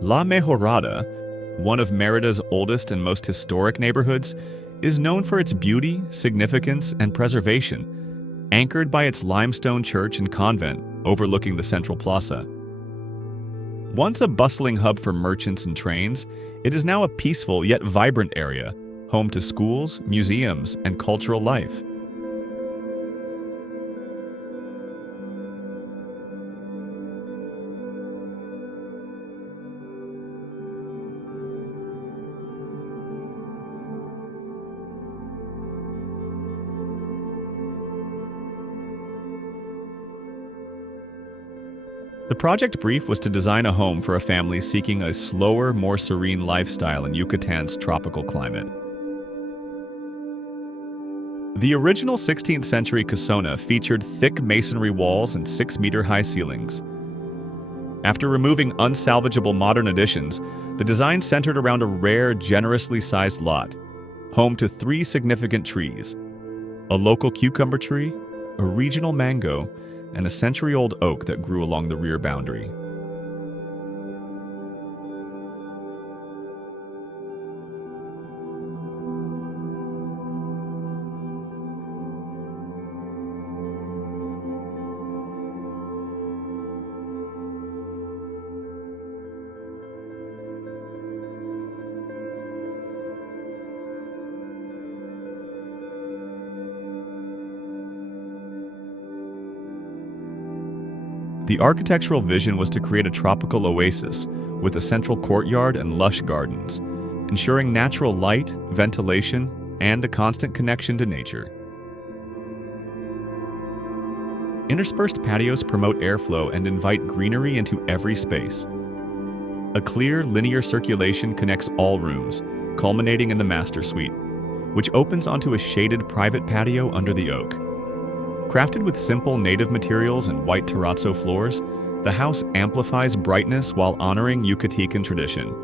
La Mejorada, one of Merida's oldest and most historic neighborhoods, is known for its beauty, significance, and preservation, anchored by its limestone church and convent overlooking the central plaza. Once a bustling hub for merchants and trains, it is now a peaceful yet vibrant area, home to schools, museums, and cultural life. The project brief was to design a home for a family seeking a slower, more serene lifestyle in Yucatan's tropical climate. The original 16th century Casona featured thick masonry walls and 6-meter-high ceilings. After removing unsalvageable modern additions, the design centered around a rare, generously sized lot, home to 3 significant trees: a local cucumber tree, a regional mango, and a century-old oak that grew along the rear boundary. The architectural vision was to create a tropical oasis with a central courtyard and lush gardens, ensuring natural light, ventilation, and a constant connection to nature. Interspersed patios promote airflow and invite greenery into every space. A clear, linear circulation connects all rooms, culminating in the master suite, which opens onto a shaded private patio under the oak. Crafted with simple native materials and white terrazzo floors, the house amplifies brightness while honoring Yucatecan tradition.